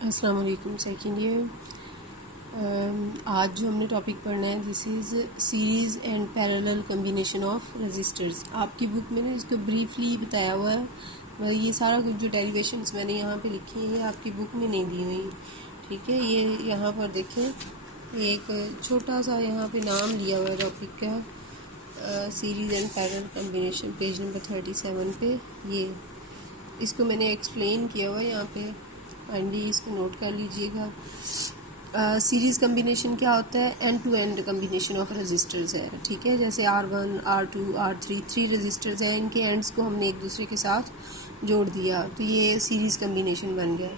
अस्सलाम वालेकुम second year. आज जो हमने टॉपिक पढ़ना है this is series and parallel combination of resistors. आपकी बुक में ना इसको ब्रीफली बताया हुआ है। ये सारा कुछ जो डेरिवेशंस मैंने यहाँ पे लिखी हैं आपकी बुक में नहीं दी हुई, ठीक है। ये यहाँ पर देखें, एक छोटा सा यहाँ पे नाम लिया हुआ है टॉपिक का, series and parallel combination, page number 37 पे। ये इसको मैंने एक्सप्लेन किया हुआ है यहाँ पे, काइंडली इसको नोट कर लीजिएगा। सीरीज़ कम्बिनेशन क्या होता है? End to end combination of resistors है, ठीक है। जैसे R1, R2, R3 three resistors हैं, इनके एंड्स को हमने एक दूसरे के साथ जोड़ दिया तो ये सीरीज़ कम्बिनेशन बन गया।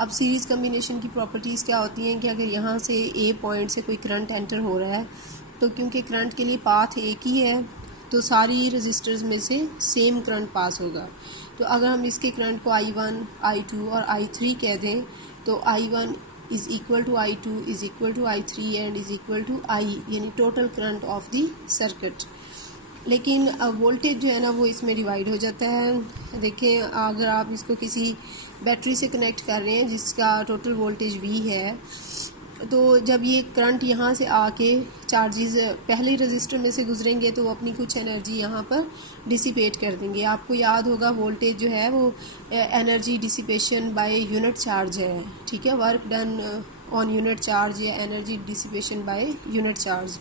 अब सीरीज़ कम्बिनेशन की प्रॉपर्टीज़ क्या होती हैं कि अगर यहाँ से ए पॉइंट से कोई करंट एंटर हो रहा है तो क्योंकि करंट के लिए पाथ एक ही है तो सारी रजिस्टर्स में से सेम करंट पास होगा। तो अगर हम इसके करंट को I1, I2 और I3 कह दें तो I1 is equal to I2 is equal to I3 and is equal to I, यानी total current of the circuit. लेकिन वोल्टेज जो है ना वो इसमें डिवाइड हो जाता है। देखें, अगर आप इसको किसी बैटरी से कनेक्ट कर रहे हैं जिसका टोटल वोल्टेज V है, तो जब ये करंट यहाँ से आके चार्जेस पहले रजिस्टर में से गुजरेंगे तो वो अपनी कुछ एनर्जी यहाँ पर डिसिपेट कर देंगे। आपको याद होगा वोल्टेज जो है वो energy dissipation by unit charge है, ठीक है। Work done on unit charge या energy dissipation by unit charge.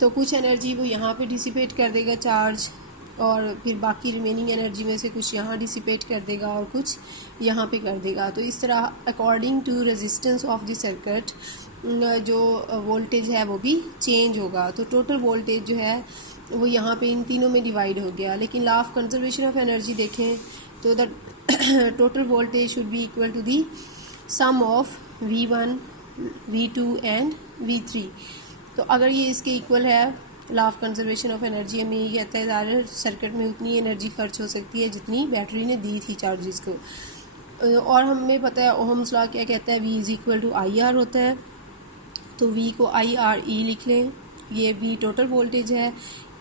तो कुछ एनर्जी वो यहाँ पे डिसिपेट कर देगा चार्ज, और फिर बाकी रिमेनिंग एनर्जी में से कुछ यहाँ डिसिपेट कर देगा और कुछ यहाँ पे कर देगा। तो इस तरह according to resistance of the circuit जो वोल्टेज है वो भी चेंज होगा। तो टोटल वोल्टेज जो है वो यहाँ पे इन तीनों में डिवाइड हो गया। लेकिन law of conservation of energy देखें तो the total voltage should be equal to the sum of V1, V2 and V3। तो अगर ये इसके इक्वल है, law of conservation of energy हमें ये कहता है सारे सर्किट में उतनी एनर्जी खर्च हो सकती है जितनी बैटरी ने दी थी चार्जेस को। और हमें पता है ओहम्स लॉ क्या कहता है, V is equal to IR होता है। तो V को IRE लिख लें, ये V टोटल वोल्टेज है,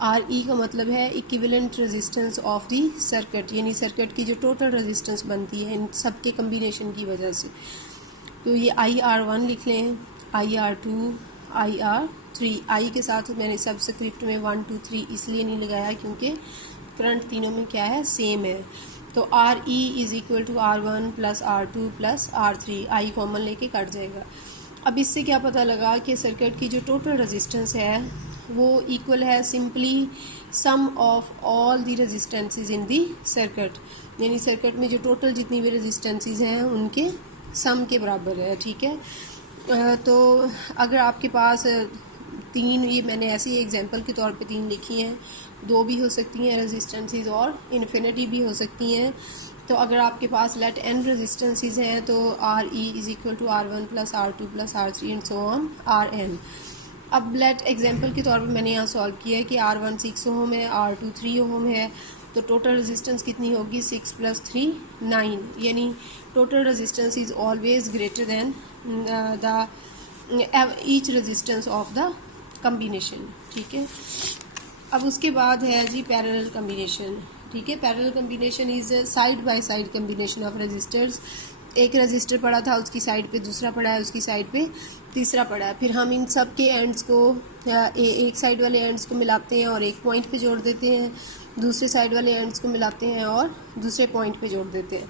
RE का मतलब है equivalent resistance of the circuit, यानी सर्किट की जो टोटल रेजिस्टेंस बनती है इन सब के कम्बिनेशन की वजह से। तो ये IR1 लिख लें, IR2, IR3। I के साथ मैंने सबस्क्रिप्ट में 1, 2, 3 इसलिए नहीं लगाया क्योंकि करंट तीनों में क्या है, सेम है। तो RE is equal to R1 plus R2 plus R3, I common लेके कट जाएगा। अब इससे क्या पता लगा कि सर्किट की जो टोटल रेजिस्टेंस है वो इक्वल है simply some of all the resistances in the circuit, यानी सर्किट में जो टोटल जितनी भी रेजिस्टेंसेस हैं उनके सम के बराबर है, ठीक है। तो अगर आपके पास तीन, ये मैंने ऐसे ही एग्जांपल के तौर पे तीन लिखी हैं, दो भी हो सकती हैं रेजिस्टेंसेस और इन्फिनिटी भी हो सकती हैं। तो अगर आपके पास लेट n रेजिस्टेंसेस हैं तो RE is equal to R1 plus R2 plus R3 and so on RN। अब लेट एग्जांपल के तौर पे मैंने यहाँ सॉल्व किया है कि R1 6 ओम है, R2 3 ओम है, तो टोटल रेजिस्टेंस कितनी होगी, 6 + 3 9, यानी total resistance is always greater than the each resistance of the combination, ठीक है। अब उसके बाद है जी पैरेलल कम्बिनेशन, ठीक है। Parallel combination is side by side combination of resistors. एक रजिस्टर पड़ा था, उसकी साइड पे दूसरा पड़ा है, उसकी साइड पे तीसरा पड़ा है। फिर हम इन सब के एंड्स को एक साइड वाले एंड्स को मिलाते हैं और एक पॉइंट पे जोड़ देते हैं, दूसरे साइड वाले एंड्स को मिलाते हैं और दूसरे पॉइंट पे जोड़ देते हैं।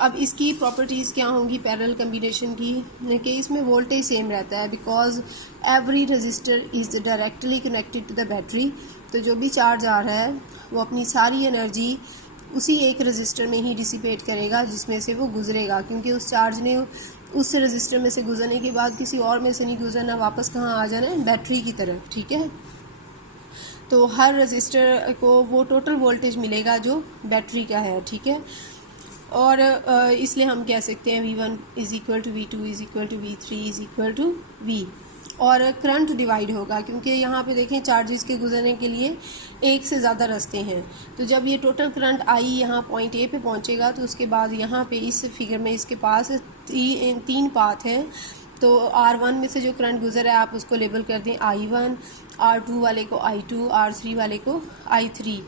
अब इसकी प्रॉपर्टीज़ क्या होंगी पैरेलल कम्बिनेशन की, कि इसमें वोल्टेज सेम रहता है because every resistor is directly connected to the battery. तो जो भी चार्ज आ रहा है वो अपनी सारी एनर्जी उसी एक रजिस्टर में ही डिसिपेट करेगा जिसमें से वो गुजरेगा, क्योंकि उस चार्ज ने उस रजिस्टर में से गुजरने के बाद किसी और में से नहीं गुजरना, वापस कहाँ आ जाना है, बैटरी की तरफ, ठीक है। तो हर रजिस्टर को वो टोटल वोल्टेज मिलेगा जो बैटरी का है, ठीक है। और इसलिए हम कह सकते हैं V1 is equal to V2 is equal to V3 is equal to V। और करंट डिवाइड होगा क्योंकि यहाँ पे देखें चार्जेस के गुजरने के लिए एक से ज़्यादा रास्ते हैं। तो जब ये टोटल करंट I यहाँ पॉइंट A पे पहुँचेगा तो उसके बाद यहाँ पे इस फिगर में इसके पास तीन पाथ हैं। तो R1 में से जो करंट गुजर है आप उसको लेबल कर दें I1, R2 वाले को I2, R3 वाले को I3।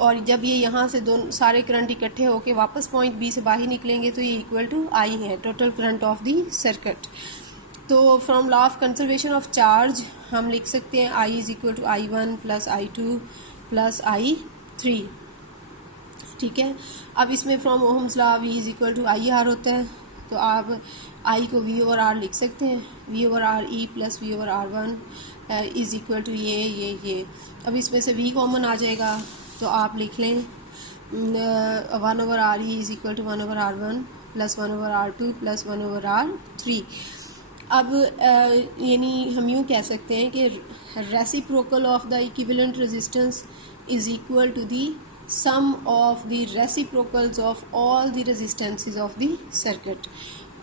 और जब ये यहाँ से दोनों सारे करंट इकट्ठे होके वापस पॉइंट बी से बाहर निकलेंगे तो ये इक्वल टू आई है, total current of the circuit. तो from law of conservation of charge हम लिख सकते हैं I is equal to I1 plus I2 plus I3। ठीक है, अब इसमें from Ohm's law V is equal to IR होता है, तो आप I को V ओवर R लिख सकते हैं, V over R E plus V over R1 is equal to ये। अब इसमें से V कॉमन आ जाएगा तो आप लिख लें 1 over RE is equal to 1 over R1 plus 1 over R2 plus 1 over R3। अब यानी हम यूँ कह सकते हैं कि reciprocal of the equivalent resistance is equal to the sum of the reciprocals of all the resistances of the circuit.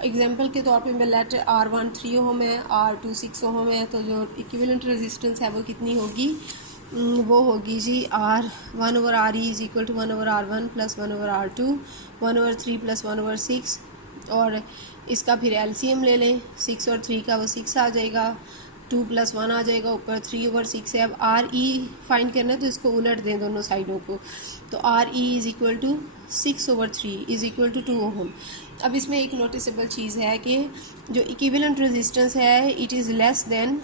Example के तौर पे मैं लेट R1 3 ओम है, R2 6 ओम है, तो जो इक्विवेलेंट रेजिस्टेंस है वो कितनी होगी, वो होगी जी R1 over RE is equal to 1 over R1 plus 1 over R2 1 over 3 plus 1 over 6, और इसका फिर एलसीएम ले लें, 6 और 3 का वो 6 आ जाएगा, 2 प्लस 1 आ जाएगा, ऊपर 3 ओवर 6 है। अब RE फाइंड करना है तो इसको उलट दें दोनों साइडों को, तो RE is equal to 6 over 3 is equal to 2 ohm. अब इसमें एक नोटिसेबल चीज़ है कि जो इक्विवेलेंट रेजिस्टेंस है it is less than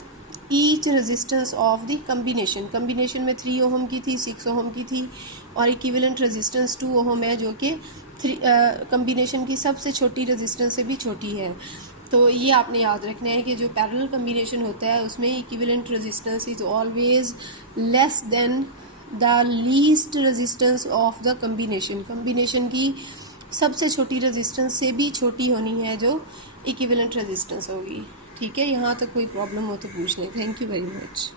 each resistance of the combination में 3 ओम की थी, 6 ओम की थी, और इक्विवेलेंट रेजिस्टेंस 2 ओम है जो कि कम्बिनेशन की सबसे छोटी रेजिस्टेंस से भी छोटी है। तो ये आपने याद रखना है कि जो पैरेलल कम्बिनेशन होता है उसमें equivalent resistance is always less than the least resistance of the combination की सबसे छोटी रेजिस्टेंस से भी छोटी होनी है जो इक्विवेलेंट रेजिस्टेंस होगी। ठीक है, यहाँ तक कोई प्रॉब्लम हो तो पूछ लें। Thank you very much.